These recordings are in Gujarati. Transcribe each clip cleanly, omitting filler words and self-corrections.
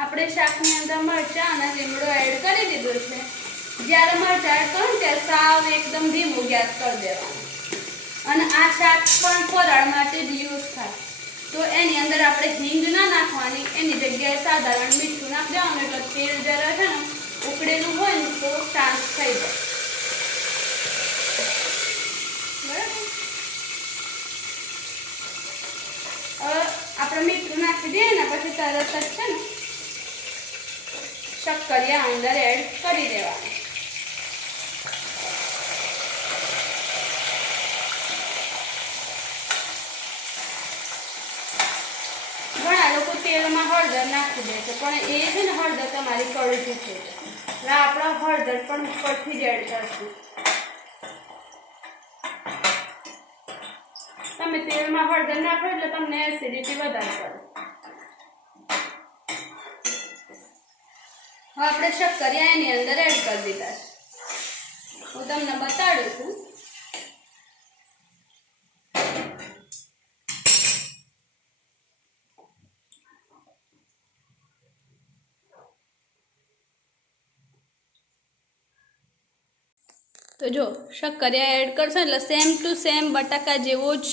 આપણે શાકની અંદર મરચાં અને લીમડો એડ કરી દીધો છે। જ્યારે મરચાં એડ કરો ત્યારે સાવ એકદમ ધીમું ગેસ કરી દેવાનું। અને આ શાક પણ ફરાળ માટે જ યુઝ થાય, તો એની અંદર આપણે હિંગ ના નાખવાની, એની જગ્યાએ સાધારણ મીઠું નાખી દેવાનું, એટલે તેલ જરા છે ને ઉકળેલું હોય ને તો શાંત થઈ જાય। બરાબર, આપણે મીઠું નાખી દઈએ ને પછી તરત જ છે ને શક્કરિયા અંદર એડ કરી દેવાનું। ઘણા લોકો તેલમાં હળદર નાખી દે છે, પણ એ છે ને હળદર તમારી કડવી થઈ જાય, એટલે આપણે હળદર પણ ઉપરથી જ એડ કરશું। તમે તેલમાં હળદર નાખો એટલે તમને એસિડિટી વધારે કરે। હવે આપણે શક્કરિયા એની અંદર એડ કરી દીધા છે, હું તમને બતાડું છું। તો જો શક્કરિયા એડ કરશો એટલે સેમ ટુ સેમ બટાકા જેવો જ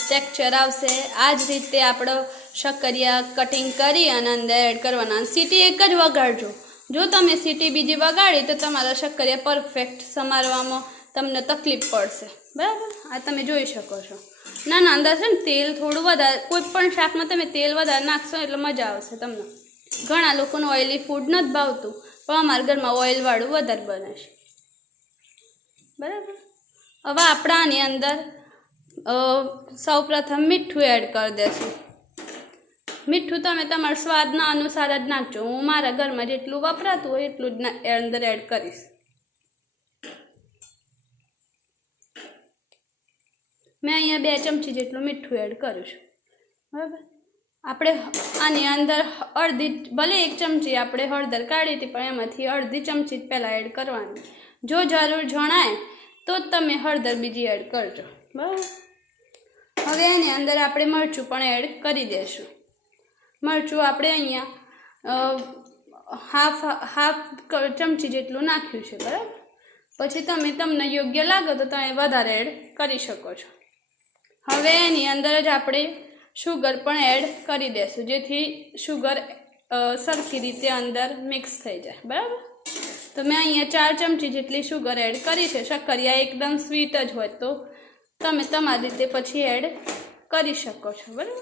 ટેક્સચર આવશે। આ જ રીતે આપણે શક્કરિયા કટિંગ કરી અને અંદર એડ કરવાના। સીટી એક જ વગાડજો, જો તમે સીટી બીજી વગાડી તો તમારા શક્કરિયા પરફેક્ટ સમારવામાં તમને તકલીફ પડશે। બરાબર, આ તમે જોઈ શકો છો। ના અંદર છે ને તેલ થોડું વધારે, કોઈ પણ શાકમાં તમે તેલ વધારે નાખશો એટલે મજા આવશે તમને। ઘણા લોકોને ઓઇલી ફૂડ નથી ભાવતું, પણ અમારા ઘરમાં ઓઇલવાળું વધારે બને છે। બરાબર, હવે આપણે આની અંદર સૌપ્રથમ મીઠું એડ કરી દેશું। મીઠું તમે તમારા સ્વાદના અનુસાર જ નાખજો, હું મારા ઘરમાં જેટલું વપરાતું હોય એટલું જ અંદર એડ કરીશ। મેં અહીંયા 2 ચમચી જેટલું મીઠું એડ કર્યું છે। બરાબર, આપણે આની અંદર અડધી, ભલે 1 ચમચી આપણે હળદર કાઢી હતી, પણ એમાંથી અડધી ચમચી જ પહેલાં એડ કરવાની। જો જરૂર જણાય તો જ તમે હળદર બીજી એડ કરજો। બરાબર, હવે એની અંદર આપણે મરચું પણ એડ કરી દઈશું। મરચું આપણે અહીંયા હાફ ચમચી જેટલું નાખ્યું છે। બરાબર, પછી તમને યોગ્ય લાગે તો તમે વધારે એડ કરી શકો છો। હવે એની અંદર જ આપણે શુગર પણ એડ કરી દઈશું, જેથી શુગર સરખી રીતે અંદર મિક્સ થઈ જાય। બરાબર, તો મેં અહીંયા 4 ચમચી જેટલી શુગર એડ કરી છે। શક્કરિયા એકદમ સ્વીટ જ હોય તો તમે તમારી રીતે પછી એડ કરી શકો છો। બરાબર,